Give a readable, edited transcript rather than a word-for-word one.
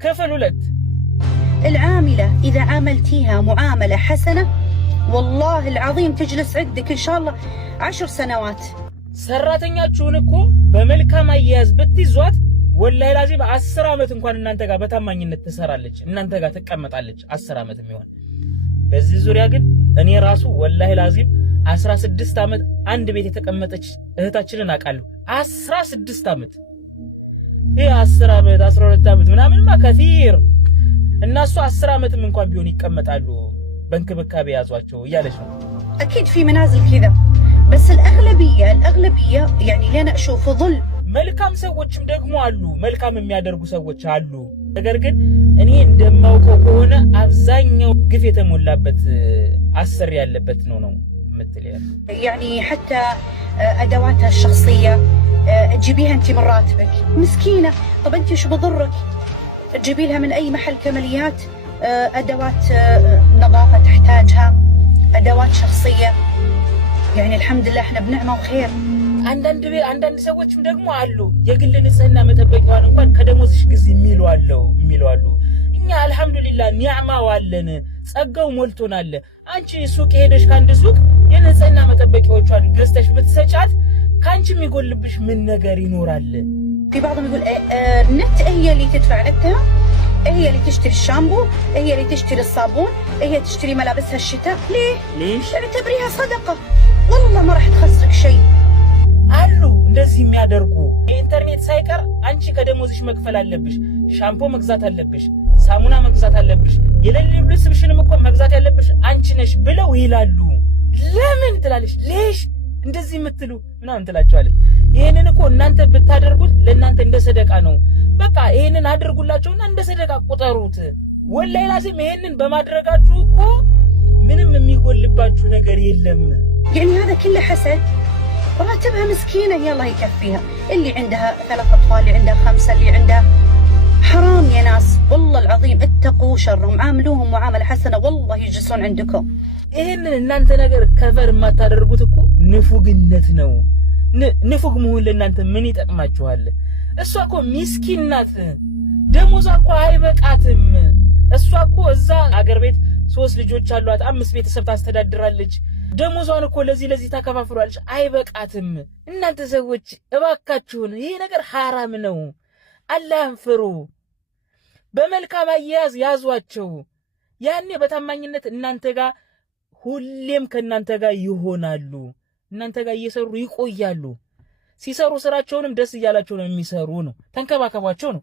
كفل ولد العاملة إذا عاملتيها معاملة حسنة والله العظيم تجلس عندك إن شاء الله 10 سنوات. ሰራተኛችሁን እኮ በመልካም አያያዝ ብትይዟት ወላሂ ላዚም 10 አመት እንኳን እናንተ ጋር በታማኝነት ትሰራለች፣ እናንተ ጋር ትቀመጣለች 10 አመት የሚሆን። በዚህ ዙሪያ ግን እኔ ራሱ ወላሂ ላዚም 16 አመት አንድ ቤት የተቀመጠች እህታችንን አውቃለሁ። 16 አመት ይሄ 10 አመት 12 አመት ምናምንማ ከثير الناس 10 አመትም እንኳን ቢሆን ይቀመጣሉ በእንክብካቤ ያዟቸው እያለች ነው። اكيد في منازل كذا بس الاغلبيه يعني لنا اشوف ظل መልካም ሰዎችም ደግሞ አሉ፣ መልካም የሚያደርጉ ሰዎች አሉ። ነገር ግን እኔ እንደማውቀው ከሆነ አብዛኛው ግፍ የተሞላበት አሰር ያለበት ነው مثل يعني حتى ادواتها الشخصيه تجيبيها انت من راتبك مسكينه. طب انت شو بضرك تجيبي لها من اي محل كماليات ادوات نظافه تحتاجها ادوات شخصيه يعني الحمد لله احنا بنعمه وخير. አንዳንድ ሰዎችም ደግሞ አሉ የግል ንጽህና መጠበቂያዋን እንኳን ከደሞዝሽ ግዝ የሚሉ አሉ። እኛ አልহামዱሊላህ ኒዕማው አለን፣ ጸጋው ሞልቶናል። አንቺ ሱቅ ሄደሽ ካንድ ሱቅ የንጽህና መጠበቂያዎቿን ገዝተሽ ብትሰጫት ካንቺ የሚጎልብሽ ምን ነገር ይኖራል? في بعضهم يقول النت هي اللي تدفع نتها، هي اللي تشتري الشامبو، هي اللي تشتري الصابون، هي تشتري ملابسها الشتاء. ليش؟ اعتبريها صدقة والله ما راح تخسرك شيء. አሉ እንደዚህ የሚያደርጉ ኢንተርኔት ሳይቀር አንቺ ከደሞዝሽ መክፈል አለብሽ፣ ሻምፖ መግዛት አለብሽ፣ ሳሙና መግዛት አለብሽ፣ የሌሊት ልብስሽንም እኮ መግዛት ያለብሽ አንቺ ነሽ ብለው ይላሉ። ለምን ትላለሽ? ሌሽ እንደዚህ የምትሉ ምናምን ትላቸዋለች። ይሄንን እኮ እናንተ ብታደርጉት ለእናንተ እንደ ሰደቃ ነው። በቃ ይሄንን አድርጉላቸውና እንደ ሰደቃ ቁጠሩት። ወላሂ ላዚም ይሄንን በማድረጋችሁ እኮ ምንም የሚጎልባችሁ ነገር የለም። يعني هذا كله حسد. راتبها مسكينة يلا يكفيها، اللي عندها 3 أطفال، اللي عندها 5، اللي عندها حرام يا ناس والله العظيم اتقوا شرهم، عاملوهم معاملة حسنة والله يجلسون عندكم. ይሄንን እናንተ ነገር ከቨር የማታደርጉት እኮ ንፉግነት ነው። ንፉግ መሆን ለእናንተ ምን ይጠቅማችኋል? እሷ እኮ ሚስኪን ናት፣ ደሞዟ እኮ አይበቃትም። እሷ እኮ እዛ አገር ቤት 3 ልጆች አሏት፣ 5 ቤተሰብ ታስተዳድራለች። ደሞዟን እኮ ለዚህ ታከፋፍሏለች፣ አይበቃትም። እናንተ ሰዎች እባካችሁን ይሄ ነገር حرام ነው። አላህን ፍሩ፣ በመልካም አያያዝ ያዟቸው። ያኔ በታማኝነት እናንተ ጋር ሁሌም ከናንተ ጋር ይሆናሉ። እናንተ ጋር እየሰሩ ይቆያሉ። ሲሰሩ ስራቸውንም ደስ እያላቸው ነው የሚሰሩ ነው። ተንከባከቧቸው ነው።